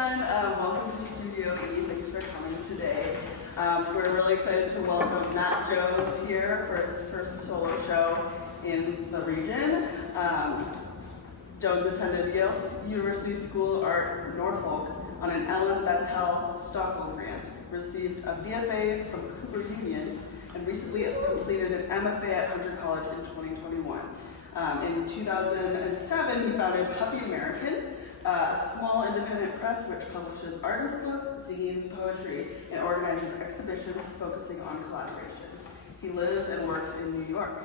everyone. Welcome to Studio E. Thanks for coming today. We're really excited to welcome Matt Jones here for his first solo show in the region. Jones attended Yale University School of Art, Norfolk on an Ellen Battelle Stockwell grant, received a BFA from Cooper Union, and recently completed an MFA at Hunter College in 2021. In 2007, he founded Puppy American, a small independent press which publishes artist books, zines, poetry, and organizes exhibitions focusing on collaboration. He lives and works in New York.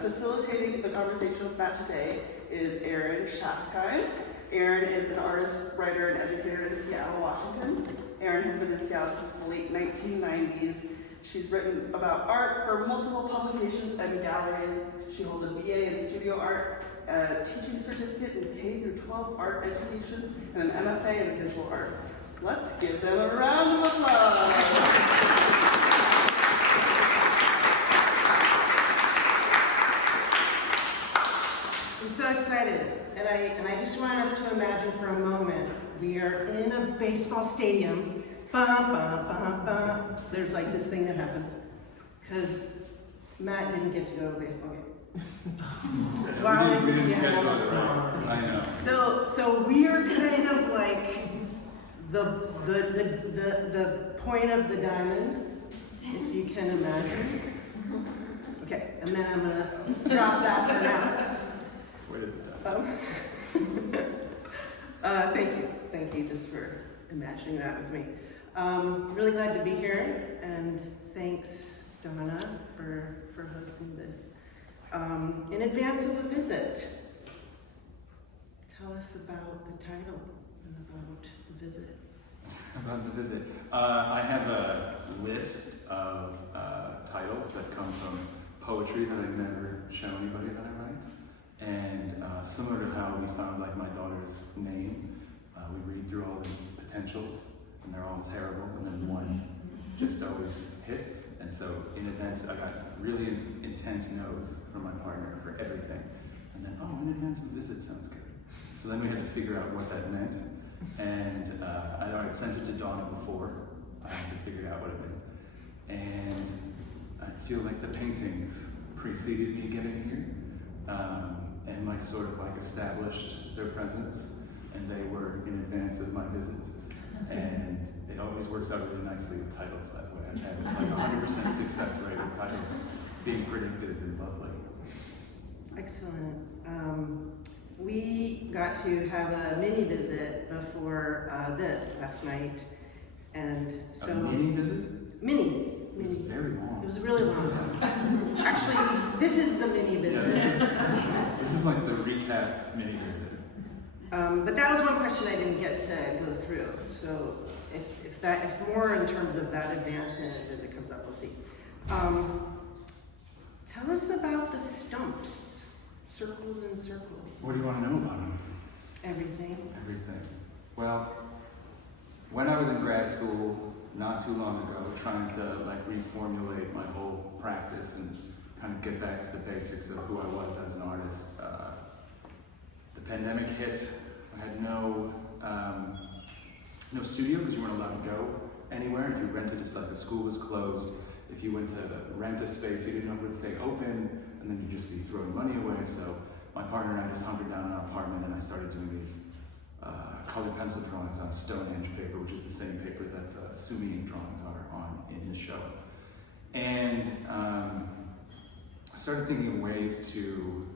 Facilitating the conversation with Matt today is Erin Schaffkind. Erin is an artist, writer, and educator in Seattle, Washington. Erin has been in Seattle since the late 1990s. She's written about art for multiple publications and galleries. She holds a BA in studio art, a teaching certificate in K-12 art education, and an MFA in visual art. Let's give them a round of applause. I'm so excited, and I just want us to imagine for a moment we are in a baseball stadium. Bah, bah, bah, bah. There's like this thing that happens because Matt didn't get to go to a baseball game. Wow, we didn't schedule it right. I know. So we are kind of like the point of the diamond, if you can imagine. Okay, and then I'm gonna drop that for now. Where did it die? Thank you just for imagining that with me. Really glad to be here, and thanks Donna for hosting this. In advance of the visit, tell us about the title and about the visit. About the visit. I have a list of titles that come from poetry that I never show anybody that I write. And similar to how we found like my daughter's name, we read through all the potentials and they're all terrible, and then one just always hits. And so in advance, I got really intense no's from my partner for everything. And then, in advance of the visit sounds good. So then we had to figure out what that meant. And I had sent it to Donna before. I had to figure out what it meant. And I feel like the paintings preceded me getting here. And like sort of like established their presence, and they were in advance of my visit. And it always works out really nicely with titles that way. I've had like 100% success rate with titles being predicted and lovely. Excellent. We got to have a mini visit before this last night, and so a mini visit? Mini. It was very long. It was really long. Actually, this is the mini visit. Yeah, this is like the recap mini visit. But that was one question I didn't get to go through. So if more in terms of that advancement as it comes up, we'll see. Tell us about the stumps, circles and circles. What do you want to know about them? Everything. Everything. Well, when I was in grad school, not too long ago, trying to like reformulate my whole practice and kind of get back to the basics of who I was as an artist. The pandemic hit. I had no studio because you weren't allowed to go anywhere. If you rented, it's like the school was closed. If you went to rent a space, you didn't know if it would stay open, and then you'd just be throwing money away. So my partner and I just hunkered down in our apartment, and I started doing these colored pencil drawings on Stonehenge paper, which is the same paper that the Sumi ink drawings are on in the show. And I started thinking of ways to,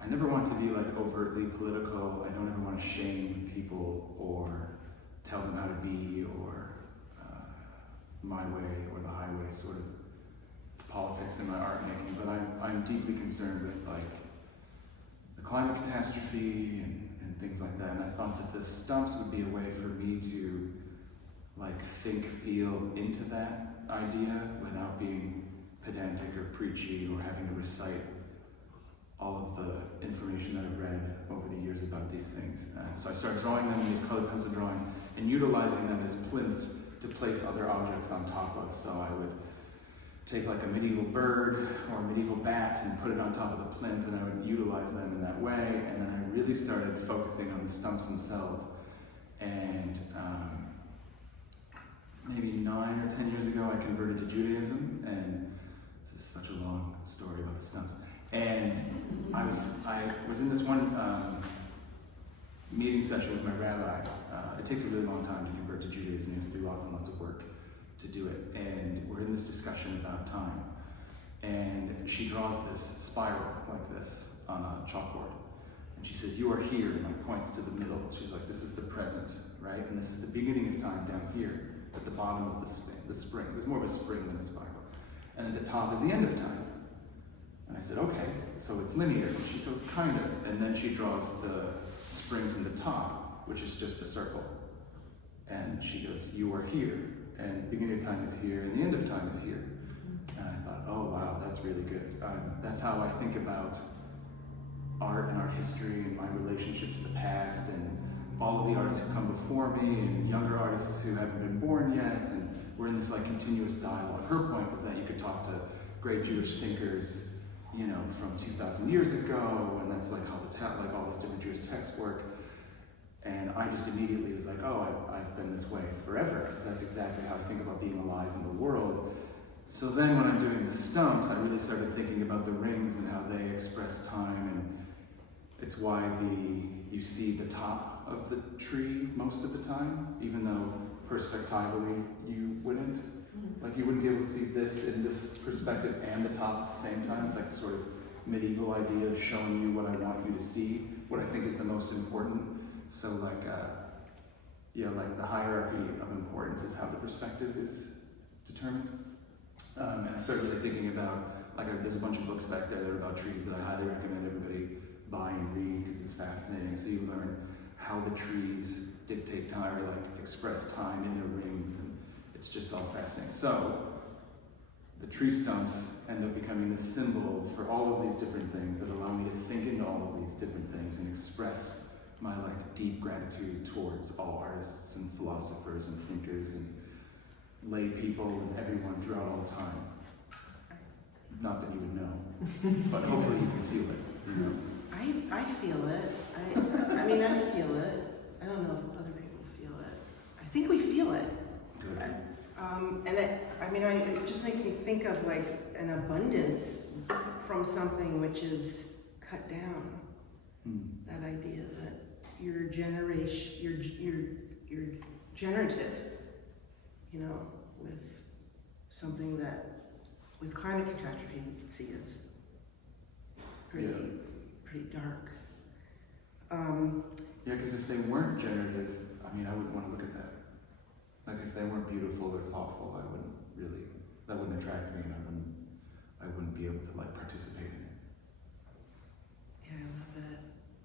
I never want to be like overtly political. I don't ever want to shame people or tell them how to be, or my way or the highway sort of politics in my art making. But I'm deeply concerned with like the climate catastrophe and things like that, and I thought that the stumps would be a way for me to like feel into that idea without being pedantic or preachy or having to recite all of the information that I've read over the years about these things. So I started drawing them in these colored pencil drawings and utilizing them as plinths to place other objects on top of. So I would take like a medieval bird or a medieval bat and put it on top of the plinth, and I would utilize them in that way. And then I really started focusing on the stumps themselves. And maybe 9 or 10 years ago, I converted to Judaism, and this is such a long story about the stumps. And I was in this one meeting session with my rabbi. It takes a really long time to convert to Judaism. You have to do lots and lots of work to do it. And we're in this discussion about time. And she draws this spiral like this on a chalkboard. And she says, "You are here," and like points to the middle. She's like, "This is the present, right? And this is the beginning of time down here at the bottom of the spring. There's more of a spring than a spiral. And at the top is the end of time." And I said, "Okay, so it's linear." And she goes, "Kind of." And then she draws the spring from the top, which is just a circle. And she goes, "You are here, and the beginning of time is here, and the end of time is here." And I thought, oh wow, that's really good. That's how I think about art and our history and my relationship to the past, and all of the artists who come before me, and younger artists who haven't been born yet, and we're in this like continuous dialogue. Her point was that you could talk to great Jewish thinkers, you know, from 2,000 years ago, and that's like how like all this different Jewish text work. And I just immediately was like, oh, I've been this way forever, because that's exactly how I think about being alive in the world. So then when I'm doing the stumps, I really started thinking about the rings and how they express time, and it's why you see the top of the tree most of the time, even though perspectivally you wouldn't. Like you wouldn't be able to see this in this perspective and the top at the same time. It's like a sort of medieval idea of showing you what I want you to see, what I think is the most important. So like, like the hierarchy of importance is how the perspective is determined. And I started really thinking about, there's a bunch of books back there that are about trees that I highly recommend everybody buy and read, because it's fascinating. So you learn how the trees dictate time, or like express time in their rings, and it's just all fascinating. So the tree stumps end up becoming the symbol for all of these different things that allow me to think into all of these different things and express my like deep gratitude towards all artists and philosophers and thinkers and lay people and everyone throughout all time. Not that you would know, but hopefully you can feel it. You know? I feel it. I mean, I feel it. I don't know if other people feel it. I think we feel it. Good. It just makes me think of like an abundance from something which is cut down. That idea that you're generative, you know, with something that, with climate catastrophe, we can see is pretty dark. Yeah, because if they weren't generative, I wouldn't want to look at that. Like if they weren't beautiful or thoughtful, that wouldn't attract me, and I wouldn't be able to like participate in it. Yeah, I love it.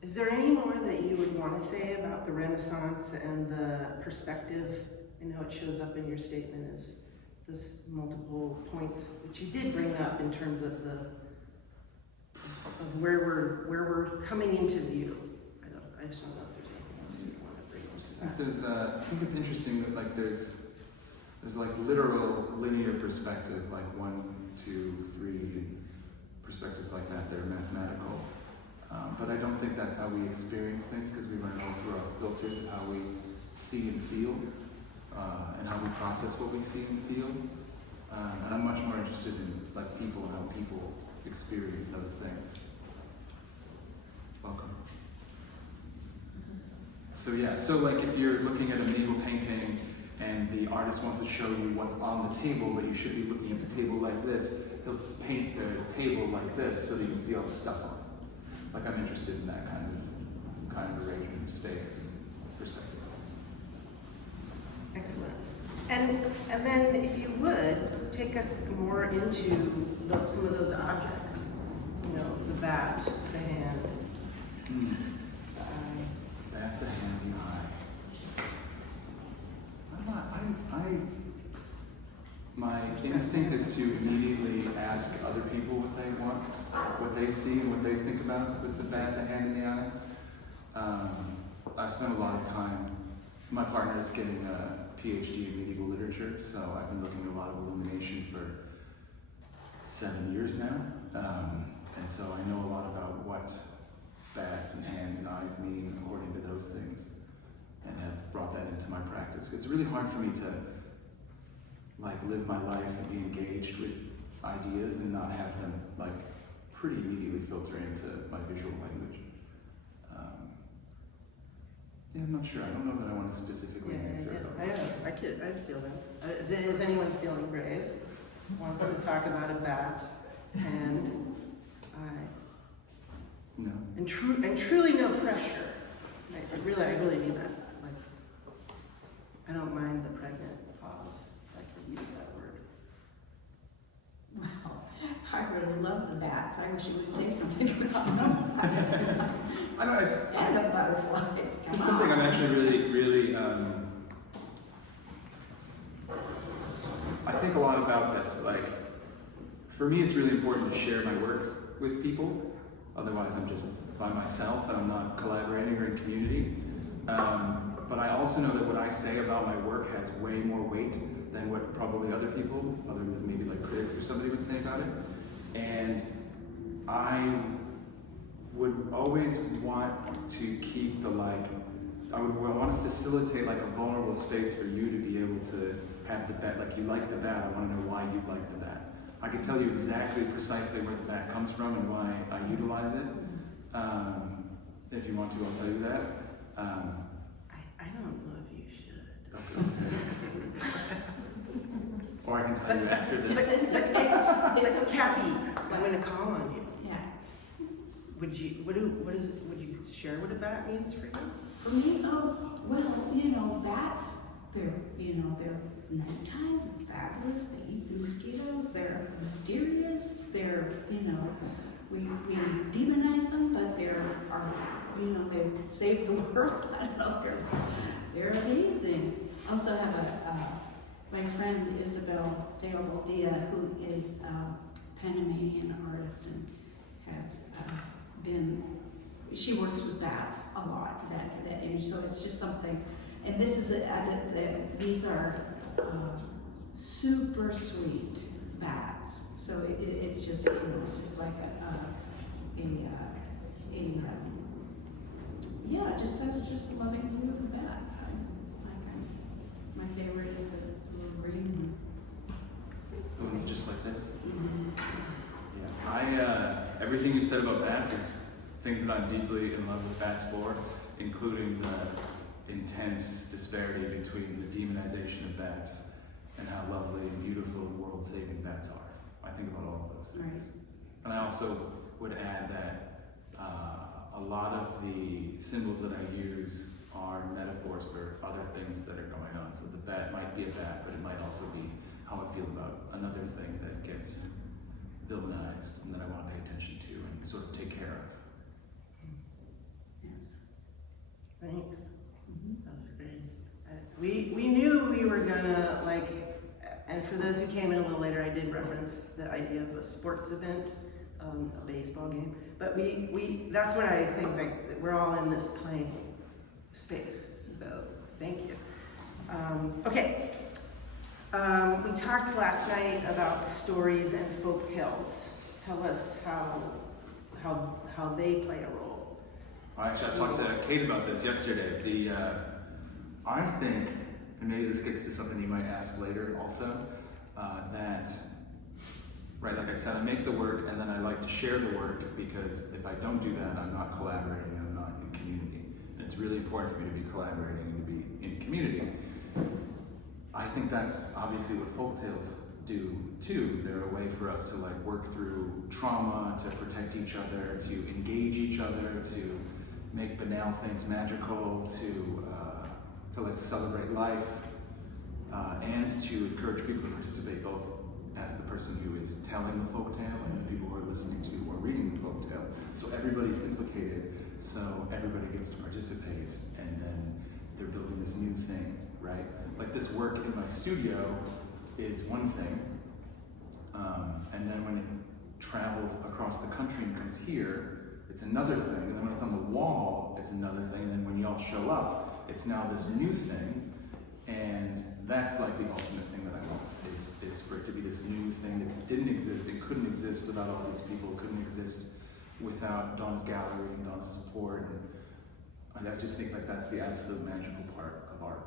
Is there any more that you would want to say about the Renaissance and the perspective? I know it shows up in your statement as this multiple points, which you did bring up in terms of where we're coming into view. I just don't know if there's anything else you want to bring into that. I think it's interesting that like there's like literal linear perspective, like 1, 2, 3, and perspectives like that are mathematical. But I don't think that's how we experience things, because we learn all through our filters of how we see and feel, and how we process what we see and feel. And I'm much more interested in like people and how people experience those things. Welcome. So like if you're looking at a medieval painting and the artist wants to show you what's on the table, but you should be looking at the table like this, they'll paint the table like this so that you can see all the stuff on it. Like I'm interested in that kind of arrangement of space and perspective. Excellent. And then if you would, take us more into some of those objects. You know, the bat, the hand, the eye. Bat, the hand, the eye. My instinct is to immediately ask other people what they want, what they see, and what they think about with the bat, the hand, and the eye. I've spent a lot of time. My partner is getting a PhD in medieval literature, so I've been looking at a lot of illumination for 7 years now, and so I know a lot about what bats and hands and eyes mean according to those things, and have brought that into my practice. It's really hard for me to like live my life and be engaged with ideas and not have them like pretty immediately filter into my visual language. Yeah, I'm not sure. I don't know that I want to specifically answer it. I feel that. Is anyone feeling brave? Wants to talk about a bat and No. and truly no pressure. I really mean that. Like, I don't mind the pregnant pause. I could use that word. Wow, I really love the bats. I wish you would say something about them. I know. And the butterflies. This is something I'm actually really I think a lot about this. Like, for me, it's really important to share my work with people. Otherwise, I'm just by myself and I'm not collaborating or in community. But I also know that what I say about my work has way more weight than what probably other people, other than maybe like critics or somebody, would say about it. And I would always want to keep the I want to facilitate like a vulnerable space for you to be able to have the bat. Like, you like the bat, I want to know why you like the bat. I can tell you exactly precisely where the bat comes from and why I utilize it. If you want to, I'll tell you that. I don't know if you should. Or I can tell you after But this. it's okay. Kathy, I'm going to call on you. Yeah. Would you share what a bat means for you? For me, oh, well, bats, they're nighttime, fabulous, they eat mosquitoes, they're mysterious, they're, we demonize them, but they save the world. I don't know, they're amazing. I also have my friend Isabel de Ovaldia, who is a Panamanian artist and has she works with bats a lot for that image, so it's just something. And this is these are super sweet bats. So it's just it's just like just a loving view of the bats. My favorite is the little green The one's just like this. one. Yeah. Everything you said about bats is things that I'm deeply in love with bats for, including the intense disparity between the demonization of bats and how lovely and beautiful world-saving bats are. I think about all of those things. Right. And I also would add that a lot of the symbols that I use are metaphors for other things that are going on. So the bat might be a bat, but it might also be how I feel about another thing that gets villainized and that I want to pay attention to and sort of take care of. Thanks. That was great. We knew we were gonna and for those who came in a little later, I did reference the idea of a sports event, a baseball game. But that's what I think, that we're all in this playing space. So thank you. Okay. We talked last night about stories and folk tales. Tell us how they play a role. I talked to Kate about this yesterday. I think, and maybe this gets to something you might ask later also, that, right, like I said, I make the work and then I like to share the work, because if I don't do that, I'm not collaborating, I'm not in community. And it's really important for me to be collaborating and to be in community. I think that's obviously what folktales do too. They're a way for us to work through trauma, to protect each other, to engage each other, to make banal things magical, to celebrate life, and to encourage people to participate, both as the person who is telling the folktale and the people who are listening to or reading the folktale. So everybody's implicated, so everybody gets to participate, and then they're building this new thing, right? Like this work in my studio is one thing, and then when it travels across the country and comes here, it's another thing, and then when it's on the wall, it's another thing, and then when y'all show up, it's now this new thing, and that's like the ultimate thing that I want, is for it to be this new thing that didn't exist. It couldn't exist without all these people. It couldn't exist without Donna's gallery and Donna's support. And I just think like that's the absolute magical part of art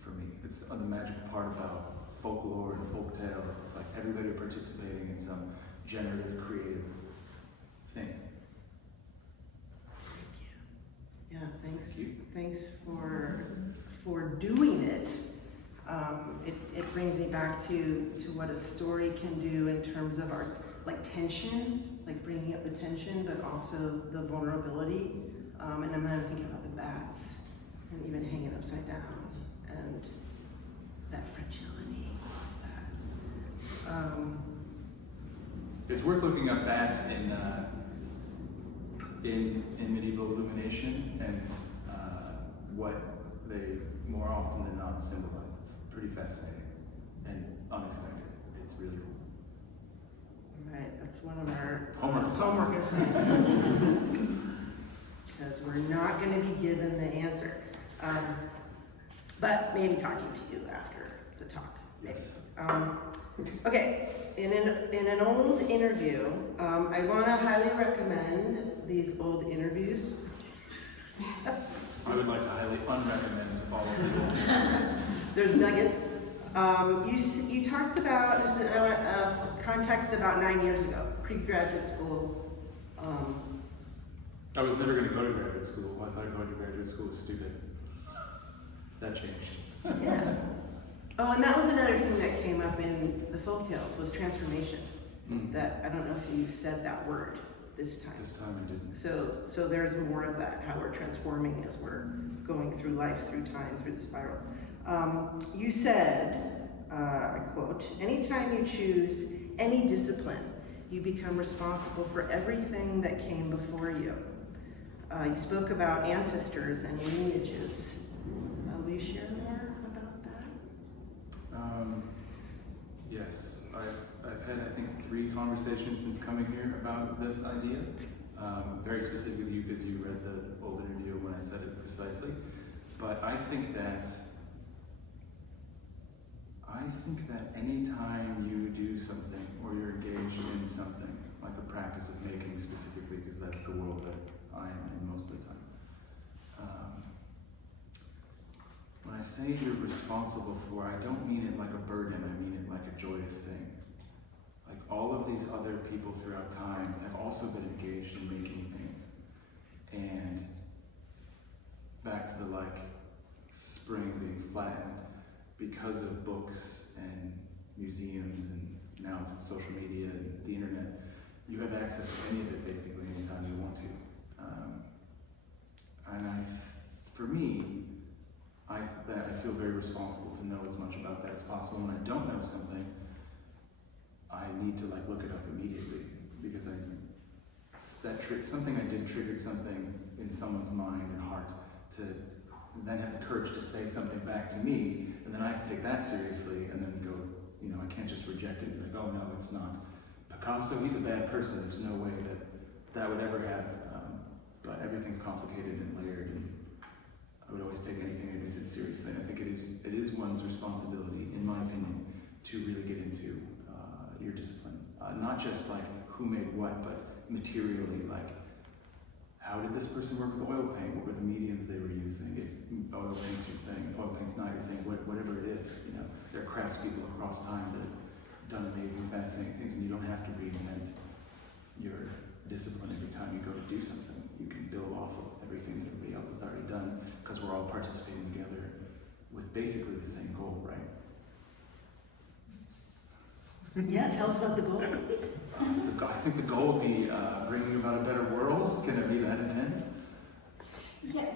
for me. It's the magical part about folklore and folk tales. It's like everybody participating in some generative, creative thing. Yeah, thanks. Thanks for doing it. It brings me back to what a story can do in terms of our like tension, like bringing up the tension, but also the vulnerability. And I'm then thinking about the bats and even hanging upside down and that fragility. It's worth looking up bats in medieval illumination and what they more often than not symbolize. It's pretty fascinating and unexpected. It's really cool. Right, that's one of our Homework. assignments. Because we're not going to be given the answer. But maybe talking to you after the talk. Yes. Okay, in an old interview, I want to highly recommend these old interviews. I would like to highly unrecommend all of them. There's nuggets. You talked about, this is a context about 9 years ago, pre-graduate school. I was never going to go to graduate school. I thought going to graduate school was stupid. That changed. Yeah. Oh, and that was another thing that came up in the folktales was transformation. That I don't know if you said that word this time. This time I didn't. So there's more of that, how we're transforming as we're going through life, through time, through the spiral. You said, I quote, anytime you choose any discipline, you become responsible for everything that came before you. You spoke about ancestors and lineages. Will you share more about that? Yes, I've had, I think, 3 conversations since coming here about this idea. Very specific with you because you read the old interview when I said it precisely. But I think that any time you do something or you're engaged in something, like a practice of making specifically, because that's the world that I am in most of the time. When I say you're responsible for, I don't mean it like a burden, I mean it like a joyous thing. Like all of these other people throughout time have also been engaged in making things. And back to the like spring being flattened, because of books and museums and now social media and the internet, you have access to any of it basically anytime you want to. For me, I feel very responsible to know as much about that as possible. When I don't know something, I need to like look it up immediately because something I did triggered something in someone's mind and heart to then have the courage to say something back to me, and then I have to take that seriously and then go, I can't just reject it and be like, oh no, it's not Picasso, he's a bad person, there's no way that would ever have, but everything's complicated and layered, and I would always take anything anybody said seriously. I think it is one's responsibility, in my opinion, to really get into your discipline. Not just like who made what, but materially, like how did this person work with oil paint? What were the mediums they were using? If oil paint's your thing, if oil paint's not your thing, whatever it is, there are craftspeople across time that have done amazing, fascinating things, and you don't have to reinvent your discipline every time you go to do something. You can build off of everything that everybody else has already done, because we're all participating together with basically the same goal, right? Yeah, tell us about the goal. I think the goal would be bringing about a better world. Can it be that intense? Yeah,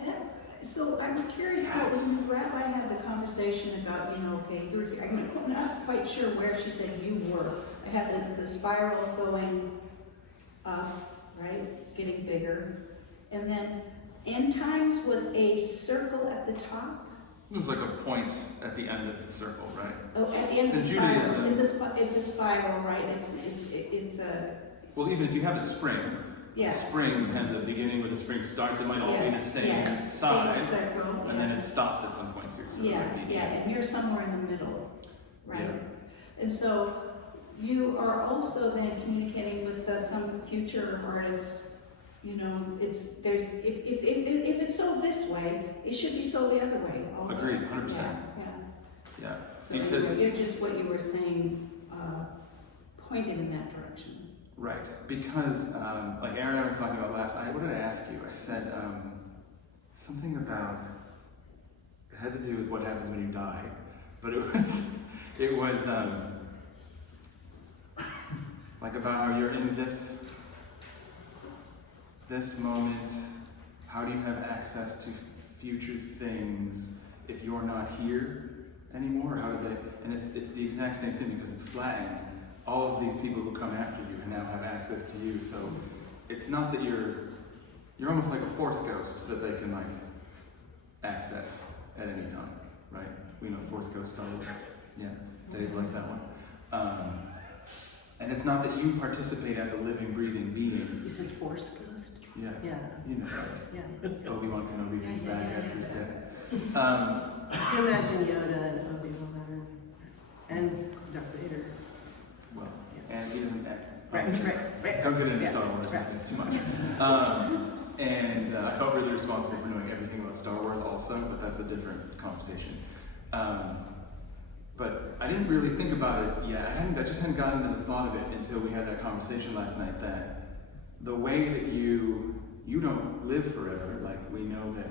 so I'm curious about when Rabbi had the conversation about, okay, you're here. I'm not quite sure where she said you were. I had the spiral going up, right, getting bigger. And then end times was a circle at the top. It was like a point at the end of the circle, right? Oh, at the end of the Since spiral. Judaism- It's a spiral, right? It's a... Well, even if you have a spring, Yeah. spring has a beginning where the spring starts. It might all be the Yes, same yes, size, same circle, and then it stops at some point too. So Yeah, it might be- yeah, and you're somewhere in the middle, right? And so you are also then communicating with some future artists. You know, if it's sold this way, it should be sold the other way also. Agreed, 100%. Yeah. So Because you're just what you were saying, pointed in that direction. right, because like Aaron and I were talking about last night. What did I ask you? I said something about it had to do with what happens when you die, but it was like about how you're in this moment. How do you have access to future things if you're not here anymore? How do they? And it's the exact same thing because it's flattened. All of these people who come after you now have access to you. So it's not that you're almost like a force ghost that they can like access at any time, right? We know force ghost Star Wars. Yeah, Dave liked that one. And it's not that you participate as a living, breathing being. You said force ghost? Yeah. Yeah. You know, right? Yeah. Obi-Wan Kenobi comes Yeah, back yeah, after he's yeah. dead. I can imagine Yoda and Obi-Wan and Darth Vader. Well, and he doesn't act. Right. Don't get into Yeah, Star Wars, right. it's too much. And I felt really responsible for knowing everything about Star Wars also, but that's a different conversation. But I didn't really think about it yet. I just hadn't gotten to the thought of it until we had that conversation last night, that the way that you don't live forever, like we know that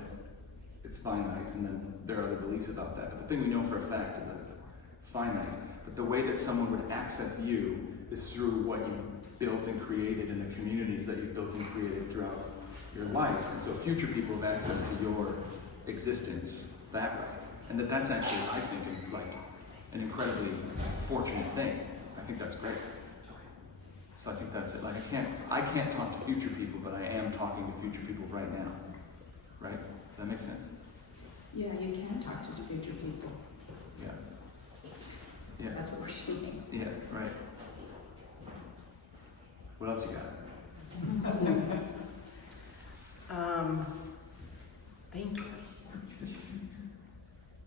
it's finite, and then there are other beliefs about that, but the thing we know for a fact is that it's finite. But the way that someone would access you is through what you've built and created in the communities that you've built and created throughout your life. And so future people have access to your existence that way. And that's actually, I think, like an incredibly fortunate thing. I think that's great. So I think that's it. Like I can't talk to future people, but I am talking to future people right now. Right? Does that make sense? Yeah, you can talk to future people. Yeah. Yeah. That's what we're speaking. Yeah, right. What else you got? Thank you.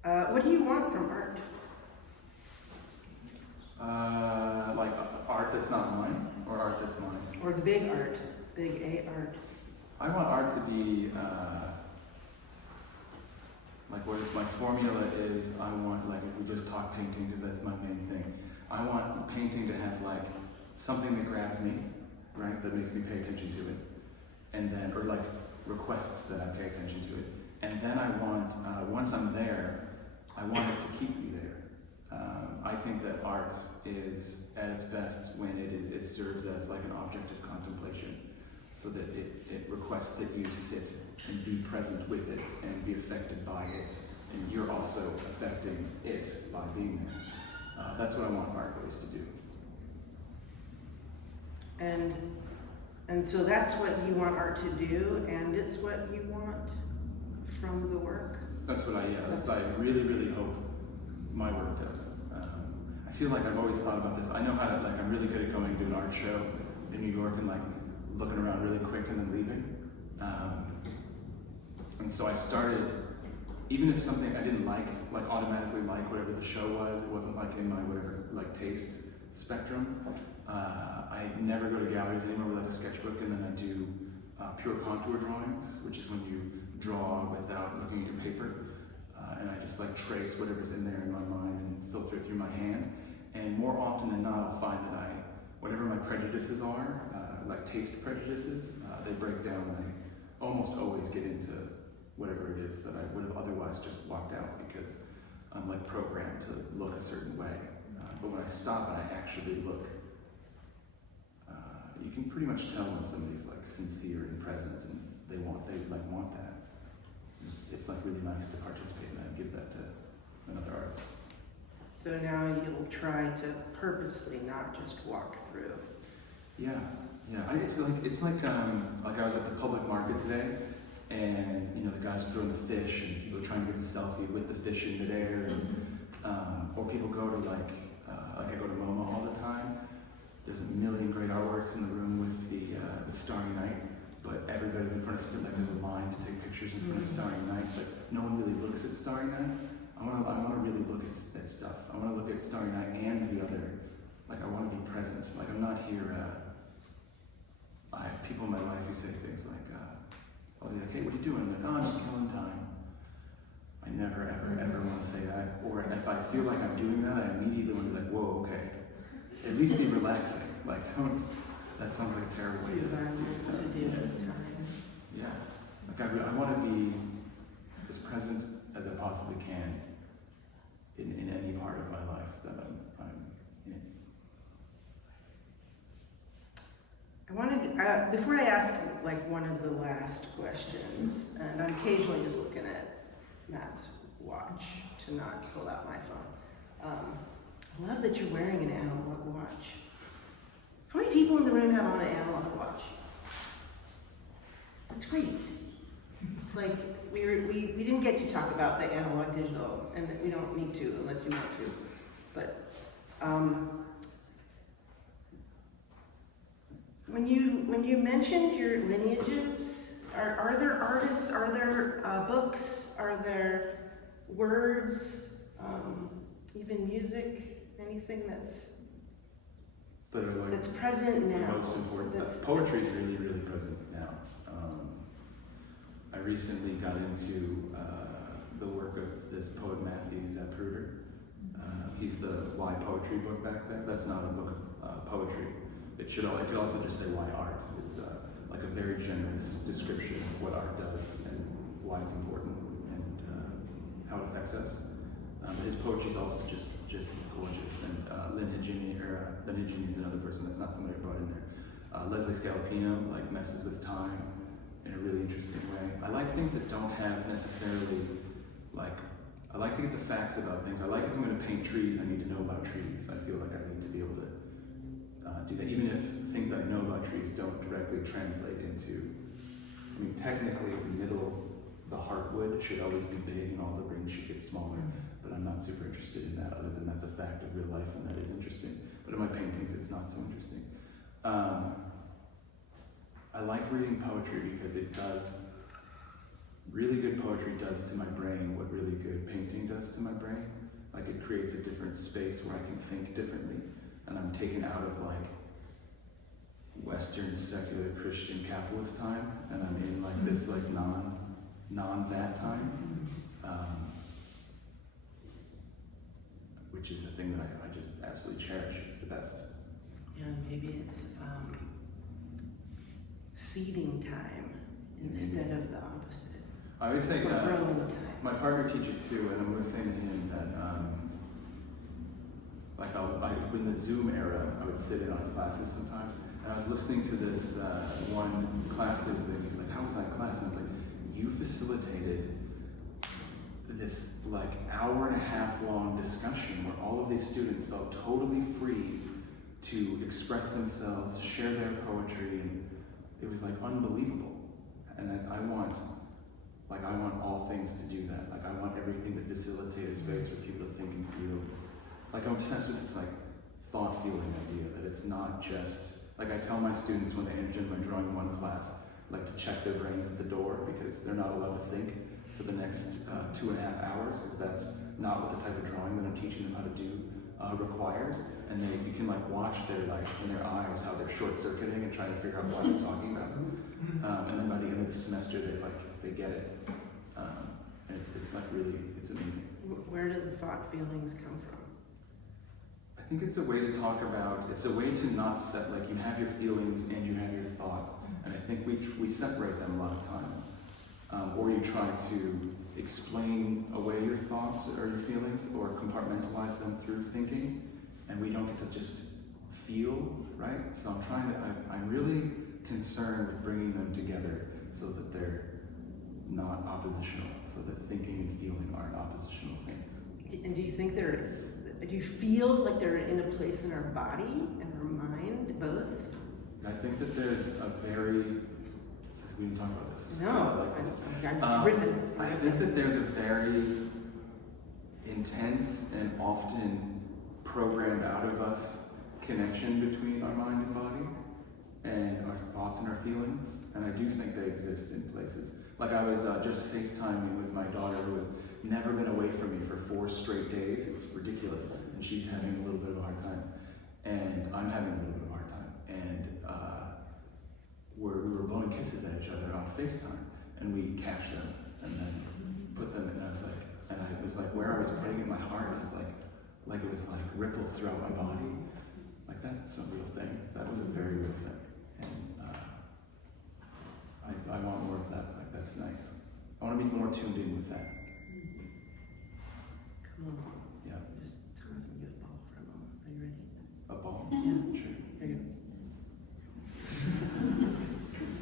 What do you want from art? Like art that's not mine, or art that's mine? Or the big art, big A art? I want art to be, like what is my formula is, I want, like if we just talk painting, because that's my main thing, I want painting to have like something that grabs me, right, that makes me pay attention to it, and then, or like requests that I pay attention to it, and then I want, once I'm there, I want it to keep me there. I think that art is at its best when it serves as like an object of contemplation, so that it requests that you sit and be present with it and be affected by it, and you're also affecting it by being there. That's what I want art always to do. And so that's what you want art to do, and it's what you want from the work? That's what I really, really hope my work does. I feel like I've always thought about this. I know how to, like, I'm really good at going to an art show in New York and like looking around really quick and then leaving. And so I started, even if something I didn't like automatically like whatever the show was, it wasn't like in my whatever, like taste spectrum. I never go to galleries anymore with like a sketchbook, and then I do pure contour drawings, which is when you draw without looking at your paper. And I just like trace whatever's in there in my mind and filter it through my hand. And more often than not, I'll find that whatever my prejudices are, like taste prejudices, they break down, and I almost always get into whatever it is that I would have otherwise just walked out, because I'm like programmed to look a certain way. But when I stop and I actually look, you can pretty much tell when somebody's like sincere and present, and they want that. It's like really nice to participate in that and give that to another artist. So now you'll try to purposely not just walk through. Yeah. It's like I was at the public market today, and you know the guys are throwing the fish, and people are trying to get a selfie with the fish in midair, and or people go to like I go to MoMA all the time. There's a million great artworks in the room with the Starry Night, but everybody's in front of like there's a line to take pictures in front of Starry Night, but no one really looks at Starry Night. I want to really look at stuff. I want to look at Starry Night and the other. Like, I want to be present. Like, I'm not here. I have people in my life who say things like, "Oh, they're like, hey, what are you doing?" I'm like, "Oh, I'm just killing time." I never, ever want to say that. Or if I feel like I'm doing that, I immediately want to be like, "Whoa, okay." At least be relaxing. Like, don't. That sounds like a terrible way to do stuff. To deal with time. Yeah. Like, I want to be as present as I possibly can in any part of my life that I'm in. I wanted, before I ask like one of the last questions, and I'm occasionally just looking at Matt's watch to not pull out my phone. I love that you're wearing an analog watch. How many people in the room have on an analog watch? That's great. It's like we didn't get to talk about the analog digital, and we don't need to unless you want to. But when you mentioned your lineages, are there artists? Are there books? Are there words? Even music? Anything that's present now? Most important. Poetry is really, really present now. I recently got into the work of this poet Matthew Zapruder. He's the Why Poetry book back there. That's not a book of poetry. It could also just say Why Art. It's like a very generous description of what art does and why it's important and how it affects us. His poetry is also just gorgeous. And Lynn Higini is another person that's not somebody I brought in there. Leslie Scalapino like messes with time in a really interesting way. I like things that don't have necessarily I like to get the facts about things. I like if I'm going to paint trees, I need to know about trees. I feel like I need to be able to do that, even if things that I know about trees don't directly translate into. I mean, technically, the heartwood should always be big and all the rings should get smaller. But I'm not super interested in that, other than that's a fact of real life and that is interesting. But in my paintings, it's not so interesting. I like reading poetry because it does, really good poetry does to my brain what really good painting does to my brain. Like, it creates a different space where I can think differently, and I'm taken out of like Western secular Christian capitalist time, and I'm in like this like non-that time. Which is a thing that I just absolutely cherish. It's the best. Yeah, maybe it's seeding time instead of the opposite. I always say, growing time. My partner teaches too, and I'm always saying to him that, in the Zoom era, I would sit in on his classes sometimes, and I was listening to this one class that was there, and he's like, "How was that class?" And I was like, "You facilitated this like hour and a half long discussion where all of these students felt totally free to express themselves, share their poetry, and it was like unbelievable." And I want all things to do that. Like, I want everything to facilitate a space for people to think and feel. Like, I'm obsessed with this like thought feeling idea that it's not just like, I tell my students when they enter my drawing one class, like, to check their brains at the door because they're not allowed to think for the next 2.5 hours, because that's not what the type of drawing that I'm teaching them how to do requires. And you can like watch their in their eyes how they're short circuiting and trying to figure out what I'm talking about. And then by the end of the semester, they get it. And it's like really, it's amazing. Where do the thought feelings come from? I think it's a way to talk about. It's a way to not set like, you have your feelings and you have your thoughts, and I think we separate them a lot of times. Or you try to explain away your thoughts or your feelings or compartmentalize them through thinking, and we don't get to just feel, right? So I'm really concerned with bringing them together so that they're not oppositional, so that thinking and feeling aren't oppositional things. And do you think do you feel like they're in a place in our body and our mind, both? I think that there's a very, we didn't talk about this. No, I'm just riffing. I think that there's a very intense and often programmed out of us connection between our mind and body and our thoughts and our feelings, and I do think they exist in places. Like, I was just FaceTiming with my daughter who has never been away from me for 4 straight days. It's ridiculous. And she's having a little bit of a hard time. And I'm having a little bit of a hard time. And we were blowing kisses at each other on FaceTime. And we cached them and then put them, and I was like, where I was putting it, my heart is like it was like ripples throughout my body. Like that's a real thing. That was a very real thing. And I want more of that. Like that's nice. I want to be more tuned in with that. Come on. Yeah. Just toss me a ball for a moment. Are you ready? A ball? Yeah. Sure. Here you go.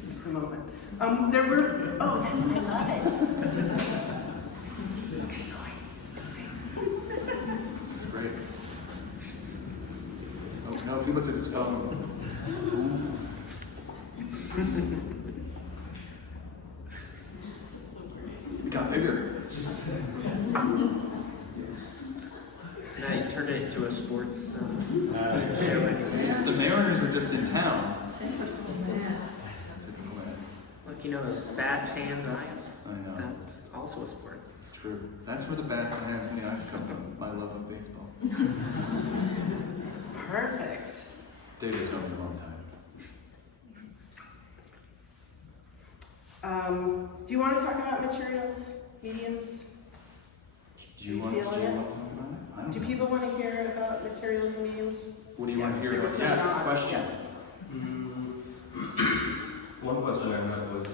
Just a moment. There were, oh, that's, I love it. Okay, going. It's moving. This is great. Oh, no, if you looked at his phone. It got bigger. Now you turned it into a sports show. The Mariners were just in town. Look, you know, bats, hands, eyes. I know. That's also a sport. It's true. That's where the bats and hands and the eyes come from. My love of baseball. Perfect. David's known a long time. Do you want to talk about materials, mediums? Do you want to talk about it? I don't Do know. people want to hear about materials and mediums? What do you want to hear Give about? us some Yes, nods. question. One question I had was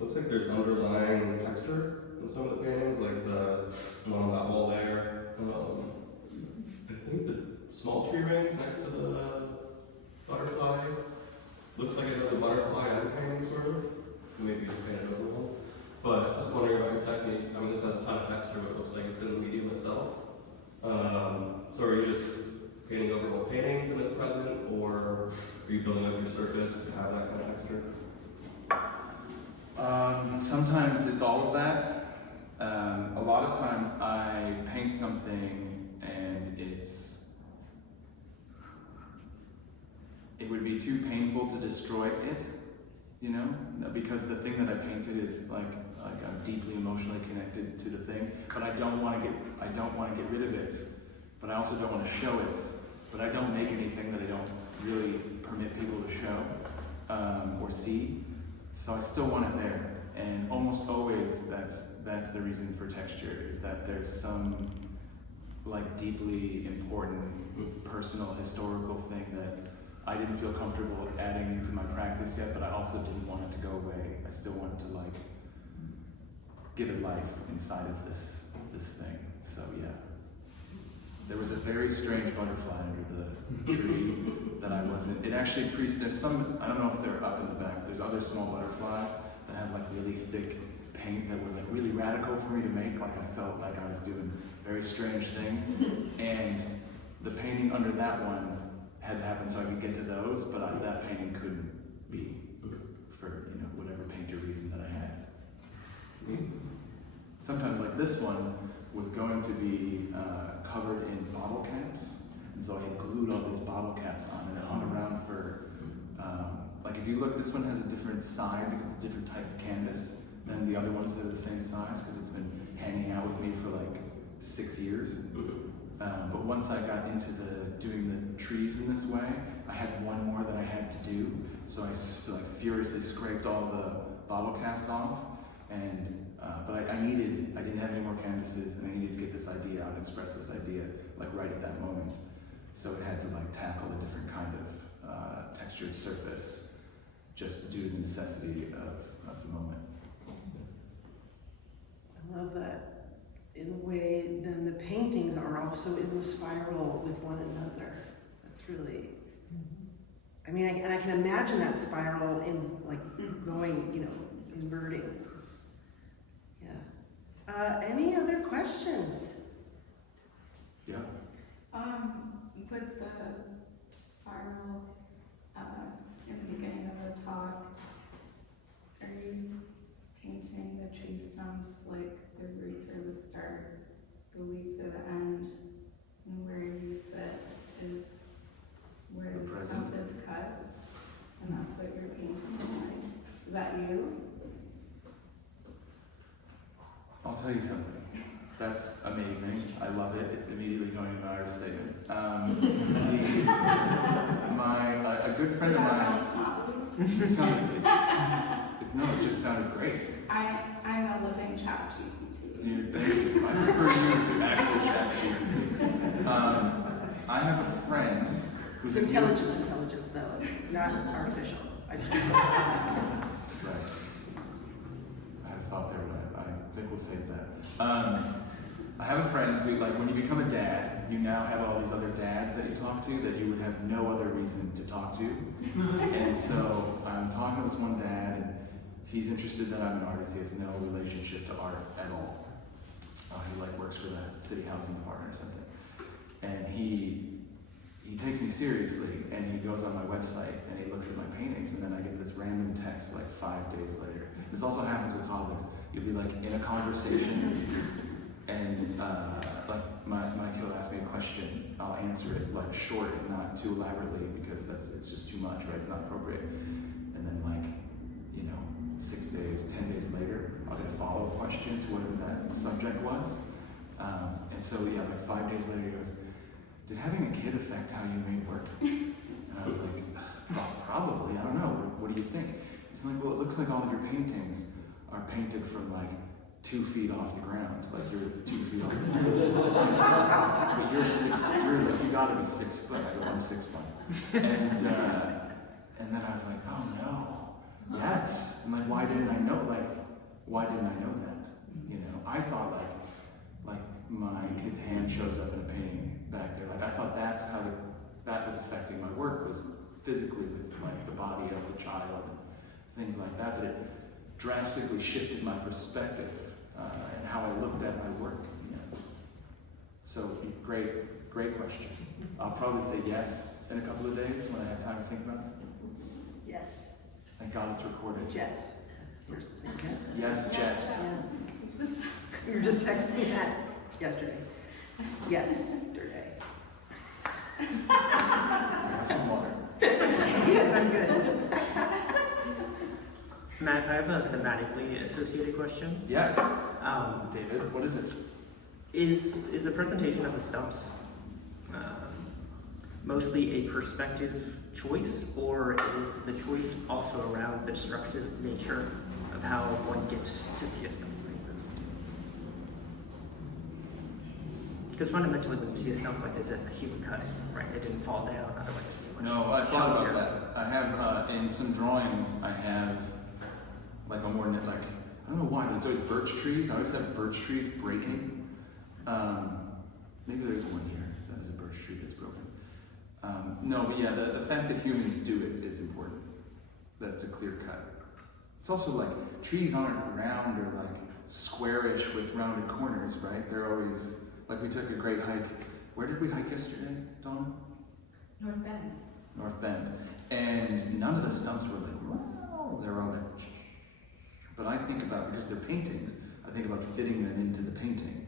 looks like there's underlying texture in some of the paintings, like the one on that wall there. I think the small tree rings next to the butterfly looks like another butterfly on the painting, sort of. So maybe just painted over one. But just wondering about your technique. I mean, this has a ton of texture, but it looks like it's in the medium itself. So are you just painting over old paintings in this present, or are you building up your surface to have that kind of texture? Sometimes it's all of that. A lot of times I paint something and it would be too painful to destroy it, you know, because the thing that I painted is like I'm deeply emotionally connected to the thing, but I don't want to get rid of it, but I also don't want to show it, but I don't make anything that I don't really permit people to show or see, so I still want it there. And almost always that's the reason for texture, is that there's some like deeply important personal historical thing that I didn't feel comfortable adding into my practice yet, but I also didn't want it to go away. I still wanted to like give it life inside of this thing. So yeah. There was a very strange butterfly under the tree that I wasn't, it actually there's some, I don't know if they're up in the back, there's other small butterflies that have like really thick paint that were like really radical for me to make. Like I felt like I was doing very strange things. And the painting under that one had to happen so I could get to those, but that painting couldn't be for, you know, whatever painter reason that I had. Sometimes like this one was going to be covered in bottle caps, and so I had glued all these bottle caps on, and it hung around for like if you look, this one has a different side because it's a different type of canvas than the other ones that are the same size, because it's been hanging out with me for like 6 years. But once I got into doing the trees in this way, I had one more that I had to do, so I like furiously scraped all the bottle caps off, and but I didn't have any more canvases, and I needed to get this idea out and express this idea like right at that moment. So it had to like tackle a different kind of textured surface, just due to the necessity of the moment. I love that. In a way, then the paintings are also in the spiral with one another. That's really, I mean, and I can imagine that spiral in like going, you know, inverting. Yeah. Any other questions? Yeah. With the spiral in the beginning of the talk, are you painting the tree stumps like the roots are the start, the leaves are the end, and where you sit is where The the stump present. is cut, and that's what you're painting? Like, is that you? I'll tell you something. That's amazing. I love it. It's immediately going in my statement. A good friend of mine. That sounds It sounded, no, it just sounded great. I'm a living chat GPT. Thank you. I prefer you to actual ChatGPT. I have a friend who's It's intelligence though, not artificial. I just Right. I had a thought there, but I think we'll save that. I have a friend who, like, when you become a dad, you now have all these other dads that you talk to that you would have no other reason to talk to. And so I'm talking to this one dad, and he's interested that I'm an artist. He has no relationship to art at all. He like works for the city housing department or something. And he takes me seriously, and he goes on my website and he looks at my paintings, and then I get this random text like 5 days later. This also happens with toddlers. You'll be like in a conversation, and like my kid will ask me a question. I'll answer it like short and not too elaborately because it's just too much, right? It's not appropriate. And then like, 6 days, 10 days later, I'll get a follow-up question to whatever that subject was. And so yeah, like 5 days later, he goes, "Did having a kid affect how you made work?" And I was like, "Probably, I don't know. What do you think?" He's like, "Well, it looks like all of your paintings are painted from like 2 feet off the ground. Like you're 2 feet off the ground. But you're you gotta be 6 foot. I go, I'm 6'1". And then I was like, "Oh no, yes." I'm like, why didn't I know that? I thought like my kid's hand shows up in a painting back there. Like I thought that's how that was affecting my work, was physically with like the body of the child and things like that. That it drastically shifted my perspective and how I looked at my work. So great question. I'll probably say yes in a couple of days when I have time to think about it. Yes. Thank God it's recorded. Jess. Yours is named Jess. Yes, Jess. Yeah. We were just texting that yesterday. Yesterday. Have some water. Yeah, I'm good. Matt, I have a thematically associated question. Yes. David, what is it? Is the presentation of the stumps mostly a perspective choice, or is the choice also around the destructive nature of how one gets to see a stump like this? Because fundamentally, when you see a stump like this, it's a human cutting, right? It didn't fall down, otherwise it'd be much No, I thought chunkier. about that. I have in some drawings. I have like a more like I don't know why, but it's always birch trees. I always have birch trees breaking. Maybe there's one here that is a birch tree that's broken. No, but yeah, the fact that humans do it is important. That's a clear cut. It's also like trees aren't round or like squarish with rounded corners, right? They're always like we took a great hike. Where did we hike yesterday, Donna? North Bend. North Bend. And none of the stumps were like, wow, they're all like, but I think about, because they're paintings, I think about fitting them into the painting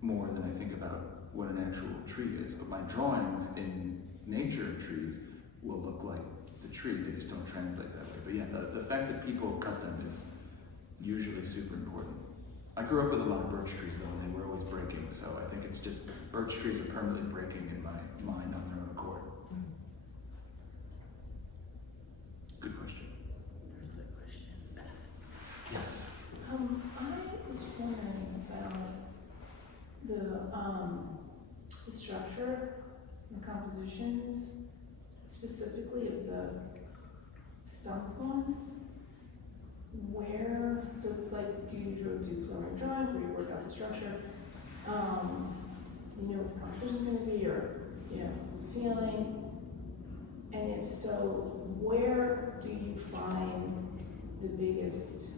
more than I think about what an actual tree is. But my drawings in nature of trees will look like the tree, they just don't translate that way. But yeah, the fact that people cut them is usually super important. I grew up with a lot of birch trees though, and they were always breaking, so I think it's just, birch trees are permanently breaking in my mind on their own accord. Good question. There's a question. Yes. I was wondering about the structure and compositions, specifically of the stump ones. Where, so like, do you do preliminary drawings where you work out the structure? You know what the composition is going to be, or the feeling? And if so, where do you find the biggest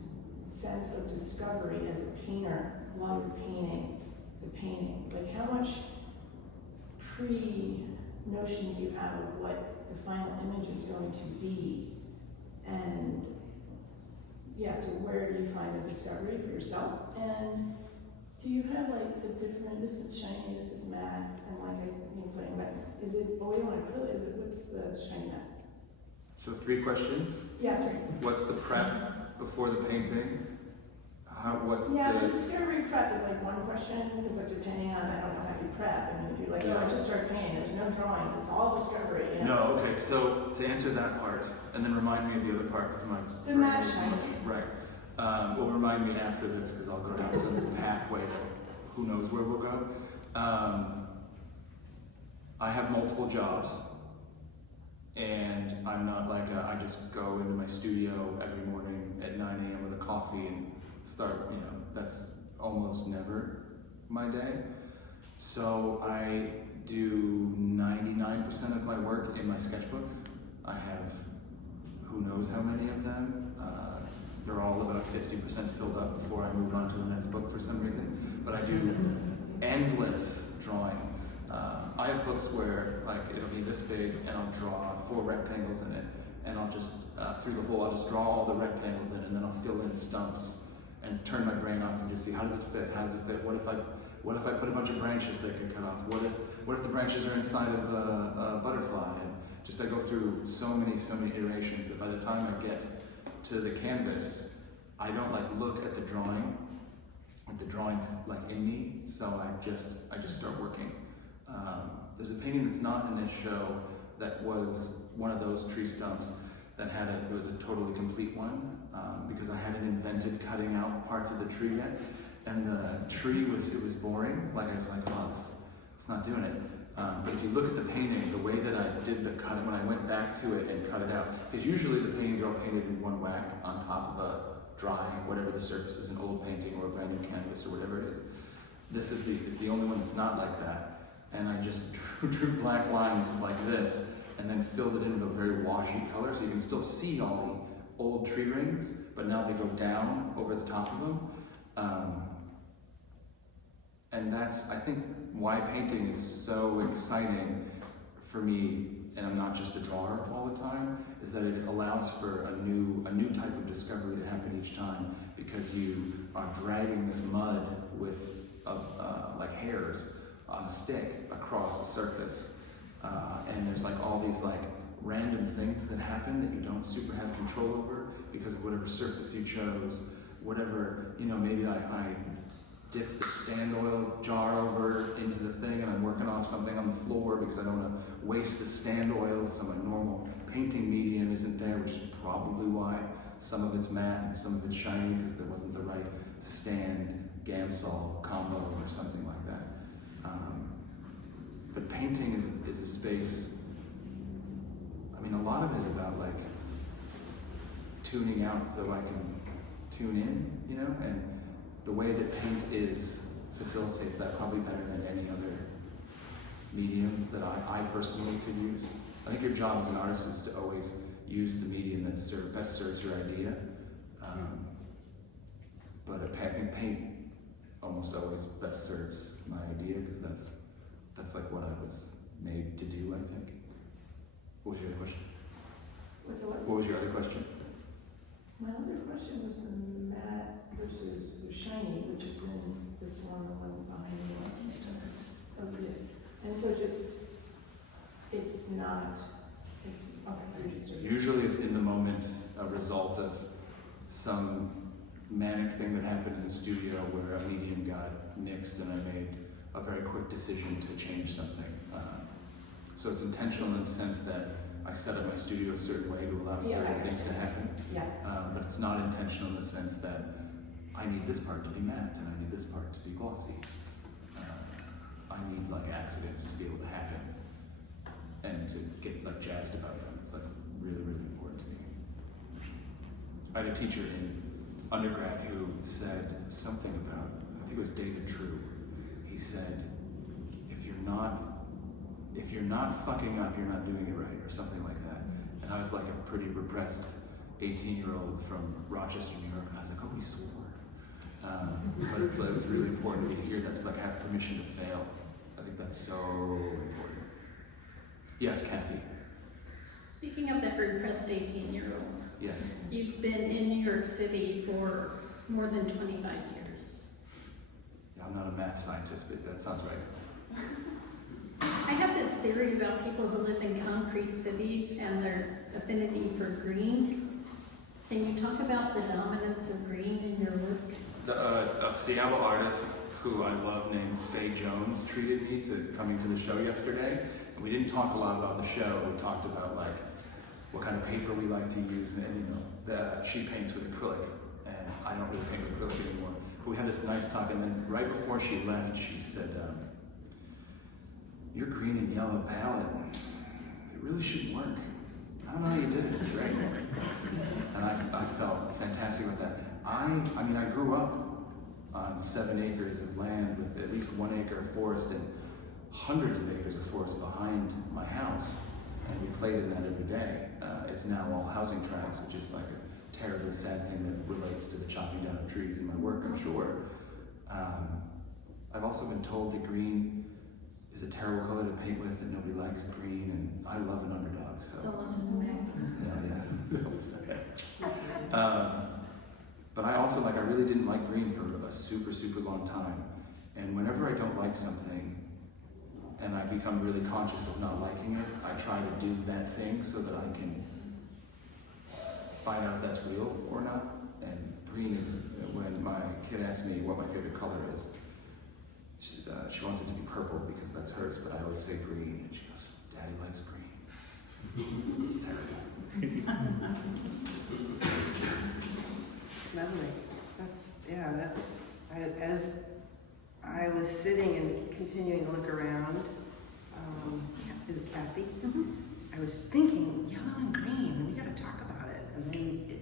sense of discovery as a painter while you're painting the painting? Like, how much pre-notion do you have of what the final image is going to be? And yeah, so where do you find the discovery for yourself? And do you have like the different, this is shiny, this is matte, and like playing matte. Is it oil or acrylic? What's the shiny matte? So 3 questions. Yeah, 3. What's the prep before the painting? What's Yeah, the the, discovery prep is like one question, because like depending on, I don't know how you prep, and if you're like, oh, I just start painting, there's no drawings, it's all discovery, you know? no, okay, so to answer that part, and then remind me of the other part, because my The brain match is- finding. Right. Well, remind me after this, because I'll go down some pathway that who knows where we'll go. I have multiple jobs, and I'm not like I just go into my studio every morning at 9 a.m. with a coffee and start, you know, that's almost never my day. So I do 99% of my work in my sketchbooks. I have who knows how many of them. They're all about 50% filled up before I move on to the next book for some reason. But I do endless drawings. I have books where like it'll be this big and I'll draw 4 rectangles in it, and I'll just through the hole I'll just draw all the rectangles in, and then I'll fill in stumps and turn my brain off and just see how does it fit? How does it fit? What if I put a bunch of branches they could cut off? What if the branches are inside of a butterfly? And just I go through so many iterations that by the time I get to the canvas, I don't like look at the drawing. The drawing's like in me, so I just start working. There's a painting that's not in this show that was one of those tree stumps that had it was a totally complete one because I hadn't invented cutting out parts of the tree yet, and the tree it was boring. Like I was like, oh, it's not doing it. But if you look at the painting, the way that I did the cut, when I went back to it and cut it out, because usually the paintings are all painted in one whack on top of a dry, whatever the surface is, an old painting or a brand new canvas or whatever it is. It's the only one that's not like that. And I just drew black lines like this and then filled it in with a very washy color so you can still see all the old tree rings, but now they go down over the top of them. And that's, I think, why painting is so exciting for me, and I'm not just a drawer all the time, is that it allows for a new type of discovery to happen each time, because you are dragging this mud with like hairs on a stick across the surface, and there's like all these like random things that happen that you don't super have control over because of whatever surface you chose, whatever, you know, maybe I dip the stand oil jar over into the thing and I'm working off something on the floor because I don't want to waste the stand oil, so my normal painting medium isn't there, which is probably why some of it's matte and some of it's shiny, because there wasn't the right stand Gamsol combo or something like that. But painting is a space, I mean, a lot of it is about like tuning out so I can tune in, you know, and the way that paint facilitates that probably better than any other medium that I personally could use. I think your job as an artist is to always use the medium that best serves your idea. But I think paint almost always best serves my idea, because that's like what I was made to do, I think. What was your other question? What was your other question? My other question was the matte versus the shiny, which is in this one, the one behind you. Oh, you did. And so Usually it's in the moment, a result of some manic thing that happened in the studio where a medium got nixed and I made a very quick decision to change something. So it's intentional in the sense that I set up my studio a certain way to allow certain things to happen. Yeah. But it's not intentional in the sense that I need this part to be matte and I need this part to be glossy. I need like accidents to be able to happen and to get like jazzed about them. It's like really, really important to me. I had a teacher in undergrad who said something about, I think it was David True. He said, if you're not fucking up, you're not doing it right, or something like that. And I was like a pretty repressed 18-year-old from Rochester, New York, and I was like, oh, he swore. But it's like, it was really important to hear that, to like have permission to fail. I think that's so important. Yes, Kathy. Speaking of that repressed 18-year-old, Yes. you've been in New York City for more than 25 years. Yeah, I'm not a math scientist, but that sounds right. I have this theory about people who live in concrete cities and their affinity for green. Can you talk about the dominance of green in your work? A Seattle artist who I love named Faye Jones treated me to coming to the show yesterday. And we didn't talk a lot about the show. We talked about like what kind of paper we like to use, and she paints with acrylic, and I don't really paint with acrylic anymore. But we had this nice talk, and then right before she left, she said, "Your green and yellow palette, it really shouldn't work. I don't know how you did it. It's great." And I felt fantastic about that. I mean, I grew up on 7 acres of land with at least 1 acre of forest and hundreds of acres of forest behind my house, and we played in that every day. It's now all housing tracts, which is like a terribly sad thing that relates to the chopping down of trees in my work, I'm sure. I've also been told that green is a terrible color to paint with, that nobody likes green, and I love an underdog, so. Don't listen to Max. Yeah. Don't listen to Max. But I also, I really didn't like green for a super, super long time. And whenever I don't like something, and I become really conscious of not liking it, I try to do that thing so that I can find out if that's real or not. And green is, when my kid asks me what my favorite color is, she wants it to be purple because that's hers, but I always say green, and she goes, "Daddy likes green." It's terrible. Lovely. As I was sitting and continuing to look around, with Kathy, I was thinking, yellow and green, we gotta talk about it. And then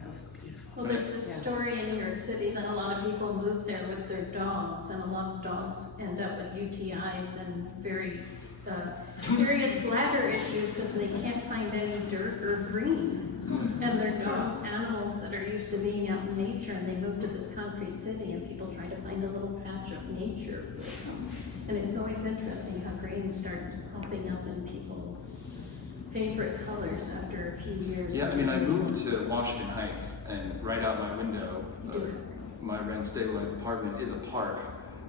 that was beautiful. Well, there's this story in New York City that a lot of people move there with their dogs, and a lot of dogs end up with UTIs and very serious bladder issues because they can't find any dirt or green. And they're dogs, animals that are used to being out in nature, and they move to this concrete city, and people try to find a little patch of nature with them. And it's always interesting how green starts popping up in people's favorite colors after a few years. Yeah, I mean, I moved to Washington Heights, and right out my window of my rent-stabilized apartment is a park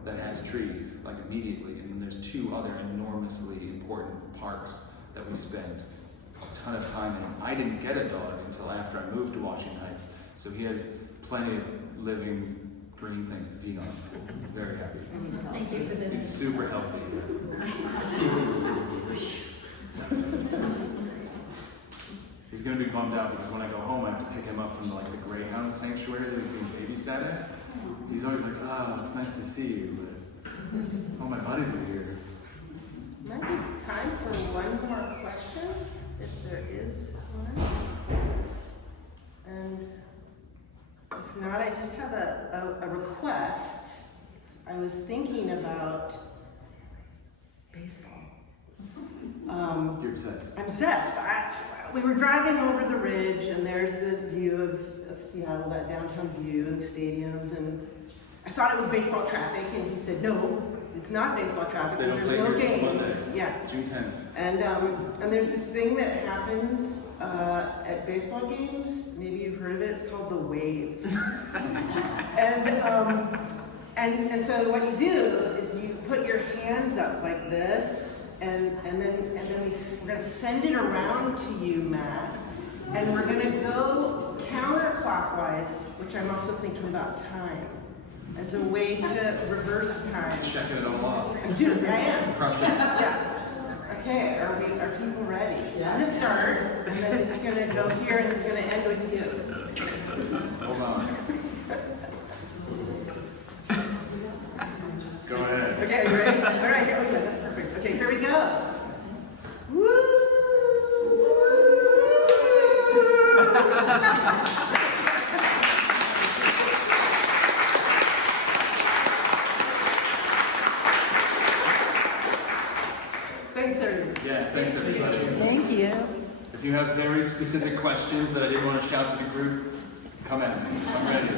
that has trees, immediately. And then there's 2 other enormously important parks that we spend a ton of time in. I didn't get a dog until after I moved to Washington Heights, so he has plenty of living green things to pee on. He's very happy. Thank you for He's this. super healthy. He's gonna be bummed out because when I go home, I have to pick him up from the Greyhound sanctuary that he's being babysat at. He's always like, "Ah, it's nice to see you, but all my buddies are here." Might be time for one more question, if there is one. And if not, I just have a request. I was thinking about baseball. You're obsessed. I'm obsessed. We were driving over the ridge, and there's the view of Seattle, that downtown view, and the stadiums, and I thought it was baseball traffic, and he said, "No, it's not baseball traffic, They don't because play there's no here till games." Monday. Yeah. June 10th. And there's this thing that happens at baseball games. Maybe you've heard of it. It's called the wave. and so what you do is you put your hands up like this, and then we're gonna send it around to you, Matt. And we're gonna go counterclockwise, which I'm also thinking about time as a way to reverse time. Checking it all off. Dude, I am. Crush it. Yeah. Okay, are people ready? I'm gonna start, and then it's gonna go here, and it's gonna end with you. Hold on. Go ahead. Okay, you ready? All right, here we go. That's perfect. Okay, here we go. Woo! Thanks, everyone. Yeah, thanks everybody. Thank you. If you have very specific questions that I didn't want to shout to the group, come at me. I'm ready.